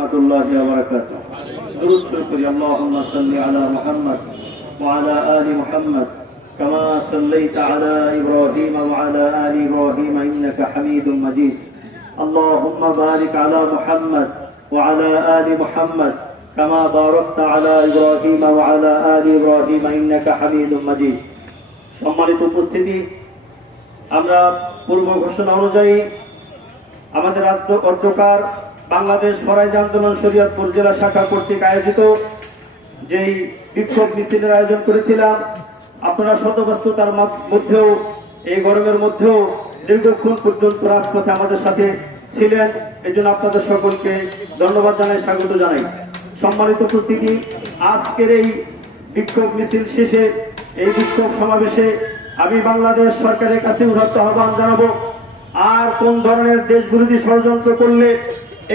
ورحمة الله وبركاته درود شكري اللهم صل على محمد وعلى آل محمد كما صليت على إبراهيم وعلى آل إبراهيم إنك حميد مجيد اللهم بارك على محمد وعلى آل محمد كما باركت على إبراهيم وعلى آل إبراهيم إنك حميد مجيد সম্মানিত উপস্থিতি আমরা পূর্ব ঘোষণা অনুযায়ী আমাদের রাজ্য অর্ধকার বাংলাদেশ ফরাইজ আন্দোলন শরীয়তপুর জেলা শাখা কর্তৃক আয়োজিত যেই বিক্ষোভ মিছিলের আয়োজন করেছিলাম, আপনারা শতবস্তুতার মধ্যেও, এই গরমের মধ্যেও দীর্ঘক্ষণ পর্যন্ত রাজপথে আমাদের সাথে ছিলেন। এই জন্য আপনাদের সকলকে ধন্যবাদ জানাই, স্বাগত জানাই। সম্মানিত উপস্থিতি আজকের এই বিক্ষোভ মিছিল শেষে, এই বিক্ষোভ সমাবেশে আমি বাংলাদেশ সরকারের কাছে উদাত্ত আহ্বান জানাব, আর কোন ধরনের দেশ বিরোধী ষড়যন্ত্র করলে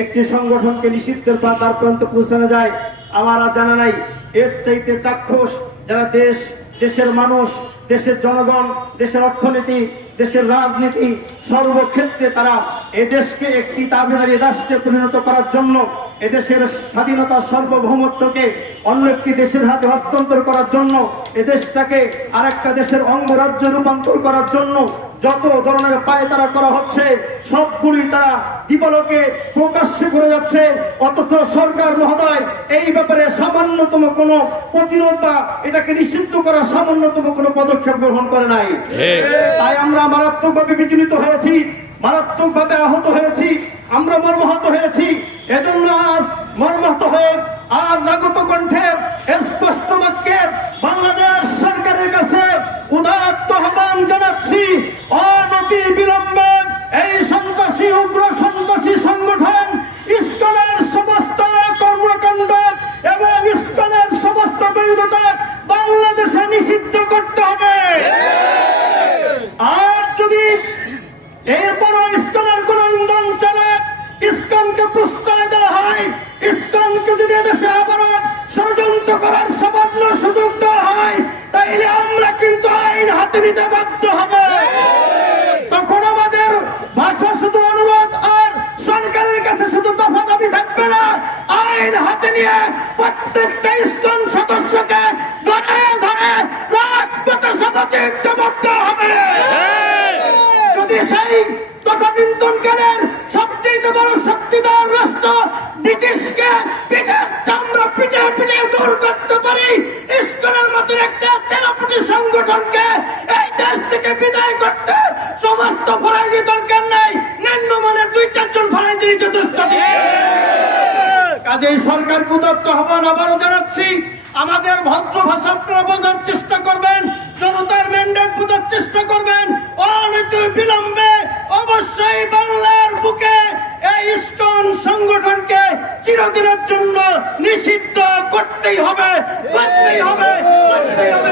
একটি সংগঠনকে নিষিদ্ধের পা তার প্রান্ত পৌঁছানো যায়, আমার আর জানা নাই। এর চাইতে চাক্ষুষ যারা দেশ, দেশের মানুষ, দেশের জনগণ, দেশের অর্থনীতি, দেশের রাজনীতি, সর্বক্ষেত্রে তারা এদেশকে একটি দাবিদারি রাষ্ট্রে পরিণত করার জন্য এদেশের স্বাধীনতা সার্বভৌমত্বকে অন্য একটি দেশের হাতে হস্তান্তর করার জন্য এদেশটাকে আরেকটা দেশের অঙ্গরাজ্য রূপান্তর করার জন্য যত ধরনের পায়ে তারা করা হচ্ছে সবগুলি তারা দিবলকে প্রকাশ্যে করে যাচ্ছে অথচ সরকার মহোদয় এই ব্যাপারে সামান্যতম কোনো প্রতিরোধ বা এটাকে নিষিদ্ধ করার সামান্যতম কোনো পদক্ষেপ গ্রহণ করে নাই। তাই আমরা মারাত্মকভাবে বিচলিত হয়েছি মারাত্মকভাবে আহত হয়েছি আমরা মর্মাহত হয়েছি এজন্য আজ মর্মাহত হয়ে আজ আগত ইস্কনকে প্রশ্রয় দেওয়া হয়? ইস্কনকে যদি এদেশে আবারও ষড়যন্ত্র করার সামান্য সুযোগ দেওয়া হয় তাইলে আমরা কিন্তু আইন হাতে নিতে বাধ্য হবে। তখন আমাদের ভাষা শুধু অনুরোধ আর সরকারের কাছে শুধু দফা দাবি থাকবে না। আইন হাতে নিয়ে প্রত্যেকটা ইস্কন সদস্যকে ধরে ধরে রাজপথে সমচিত জবাব দেওয়া হবে যদি সেই তথানীন্তনকালের সবচেয়ে বড় শক্তিদার রাষ্ট্র ব্রিটিশকে পিঠে চামড়া পিঠে পিঠে দূর করতে পারি। ইস্কনের মতন একটা চেলাপুটি সংগঠনকে এই দেশ থেকে বিদায় করতে সমস্ত ফরাইজি দরকার নেই। নিম্নমানের দুই চারজন ফরাইজি যথেষ্ট। কাজেই সরকার প্রদত্ত আহ্বান আবারও জানাচ্ছি আমাদের ভদ্র ভাষা আপনারা বোঝার চেষ্টা করবেন জনতার ম্যান্ডেট বোঝার চেষ্টা করবেন। অনেক বিলম্বে অবশ্যই বাংলার বুকে এই ইস্কন সংগঠনকে চিরদিনের জন্য নিষিদ্ধ করতেই হবে করতেই হবে করতেই হবে?